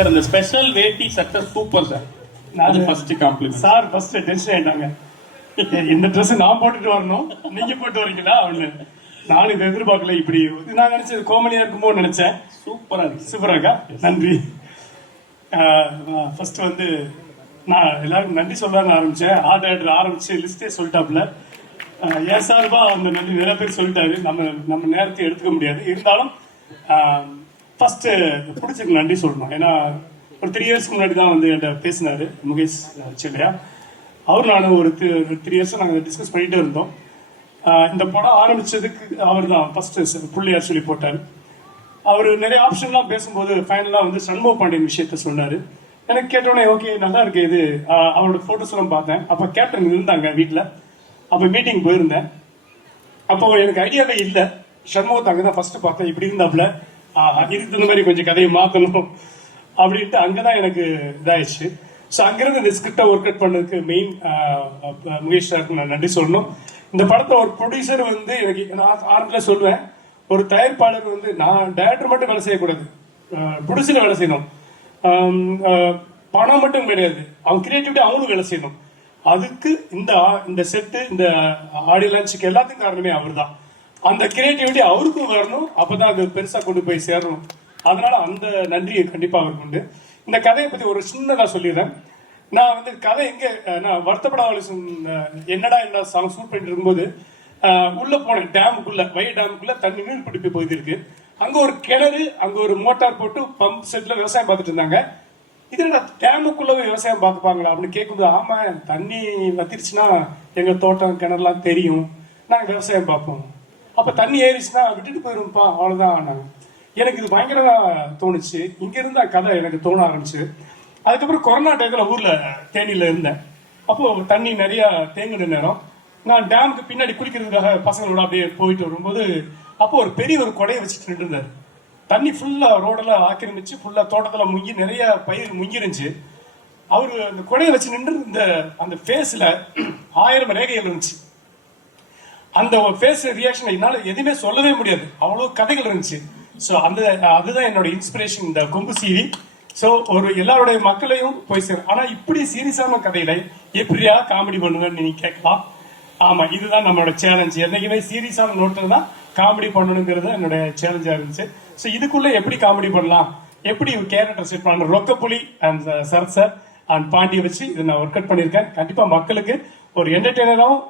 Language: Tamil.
சார் இந்த ஸ்பெஷல் வேட்டி சட்டை சூப்பர் சார். அது first compliment sir. First tension ஆயிட்டாங்க. இந்த ட்ரெஸ் நான் போட்டுட்டு வரணும், நீங்க போட்டு வரீங்களா அவனு. நானும் இதை எதிர்பார்க்கல. இப்படி நான் நினைச்சது கோமலியா இருக்குமோ நினைச்சேன். சூப்பரா இருக்கு. சூப்பரா இருக்கா? நன்றி. ஃபர்ஸ்ட் வந்து நான் எல்லாருக்கும் நன்றி சொல்லலாம்னு ஆரம்பிச்சேன். ஆர்டர் ஆரம்பிச்சு லிஸ்டே சொல்லிட்டாப்புல. ஏன் சார்பா அந்த நன்றி நிறைய பேர் சொல்லிட்டாரு. நம்ம நேரத்தை எடுத்துக்க முடியாது. இருந்தாலும் ஃபர்ஸ்ட் பிடிச்சதுக்கு நன்றி சொல்லணும். ஏன்னா ஒரு 3 இயர்ஸ்க்கு முன்னாடி தான் வந்து என்கிட்ட பேசினாரு முகேஷ் செல்லையா. அவர் நானும் ஒரு 3 இயர்ஸ் நாங்கள் டிஸ்கஸ் பண்ணிட்டு இருந்தோம். இந்த படம் ஆரம்பிச்சதுக்கு அவர் தான் ஃபர்ஸ்ட் புள்ளியார் சொல்லி போட்டார். அவர் நிறைய ஆப்ஷன்லாம் பேசும்போது ஃபைனலாக வந்து சண்முக பாண்டியன் விஷயத்த சொன்னார். எனக்கு கேட்டோடனே ஓகே நல்லா இருக்கு இது. அவரோட ஃபோட்டோஸ் எல்லாம் பார்த்தேன். அப்போ கேப்டன் இருந்தாங்க வீட்டில். அப்போ மீட்டிங் போயிருந்தேன். அப்போ எனக்கு ஐடியாவே இல்லை. சண்முகத்தை அங்கே தான் ஃபர்ஸ்ட் பார்த்தேன். இப்படி இருந்தாப்புல இதுக்கு இந்த மாதிரி கொஞ்சம் கதையை மாற்றணும் அப்படின்ட்டு அங்கதான் எனக்கு இதாயிடுச்சு. ஸோ அங்கிருந்து இந்த ஸ்கிரிப்டை ஒர்க் அவுட் பண்ணதுக்கு மெயின் முகேஷ் சாருக்கு நான் நன்றி சொல்லணும். இந்த படத்தை ஒரு ப்ரொடியூசர் வந்து எனக்கு நான் ஆரம்பத்தில் சொல்லுவேன், ஒரு தயாரிப்பாளர் வந்து நான் டைரக்டர் மட்டும் வேலை செய்யக்கூடாது, ப்ரொடியூசர் வேலை செய்யணும். பணம் மட்டும் கிடையாது, அவங்க கிரியேட்டிவிட்டி அவங்களும் வேலை செய்யணும். அதுக்கு இந்த செட்டு இந்த ஆடியோ லான்ச்சுக்கு எல்லாத்துக்கும் காரணமே அவர் தான். அந்த கிரியேட்டிவிட்டி அவருக்கும் வரணும், அப்பதான் அது பெருசா கொண்டு போய் சேரணும். அதனால அந்த நன்றியை கண்டிப்பா அவருக்கு உண்டு. இந்த கதையை பத்தி ஒரு சின்னதா சொல்லிடுறேன். நான் வந்து கதை எங்க நான் வருத்தப்படாத என்னடா என்ன சாங் ஷூட் பண்ணிட்டு இருக்கும்போது உள்ள போனேன். டேமுக்குள்ள டேமுக்குள்ள தண்ணி நீர் பிடிப்பு போயிட்டு இருக்கு. அங்க ஒரு கிணறு, அங்க ஒரு மோட்டார் போட்டு பம்ப் செட்ல விவசாயம் பார்த்துட்டு இருந்தாங்க. இதுல டேமுக்குள்ள விவசாயம் பார்த்துப்பாங்களா அப்படின்னு கேட்கும்போது, ஆமா தண்ணி வத்திருச்சுன்னா எங்க தோட்டம் கிணறுலாம் தெரியும், நாங்க விவசாயம் பார்ப்போம். அப்ப தண்ணி ஏறிச்சுன்னா விட்டுட்டு போயிருப்பா, அவ்வளவுதான். எனக்கு இது பயங்கரமா தோணுச்சு. இங்க இருந்த கதை எனக்கு தோண ஆரம்பிச்சு. அதுக்கப்புறம் கொரோனா டைத்துல ஊர்ல தேனியில இருந்தேன். அப்போ தண்ணி நிறைய தேங்கின நேரம் நான் டேமுக்கு பின்னாடி குளிக்கிறதுக்காக பசங்களோட அப்படியே போயிட்டு வரும்போது அப்போ ஒரு பெரிய ஒரு கொடையை வச்சுட்டு நின்று இருந்தாரு. தண்ணி ஃபுல்லா ரோடெல்லாம் ஆக்கிரமிச்சு ஃபுல்லா தோட்டத்துல முங்கி நிறைய பயிர் முங்கி இருந்துச்சு. அவரு அந்த கொடையை வச்சு நின்று இந்த அந்த ஃபேஸ்ல 1000 ரேகைகள் இருந்துச்சு. அந்த ஃபேஸ் ரியாக்ஷன் என்னால எதுவுமே சொல்லவே முடியாது, அவ்வளவு கதைகள் இருந்துச்சு. ஸோ அதுதான் என்னோட இன்ஸ்பிரேஷன் இந்த கொம்பு சீரி. ஸோ ஒரு எல்லாருடைய மக்களையும் போய் சேரும். ஆனா இப்படி சீரியஸான கதையில எப்படியா காமெடி பண்ணுவேன்னு நீங்க கேட்கலாம். ஆமா, இதுதான் நம்மளோட சேலஞ்ச். என்னைக்குமே சீரியஸான நோட்டில் தான் காமெடி பண்ணணுங்கிறது என்னோட சேலஞ்சா இருந்துச்சு. ஸோ இதுக்குள்ள எப்படி காமெடி பண்ணலாம், எப்படி கேரக்டர் செட் பண்ணலாம், ரொக்கப்புலி அண்ட் சரத் சார் அண்ட் பாண்டியை வச்சு இதை நான் ஒர்க் அவுட் பண்ணியிருக்கேன். கண்டிப்பா மக்களுக்கு ஒரு என்டர்டெய்னராகவும்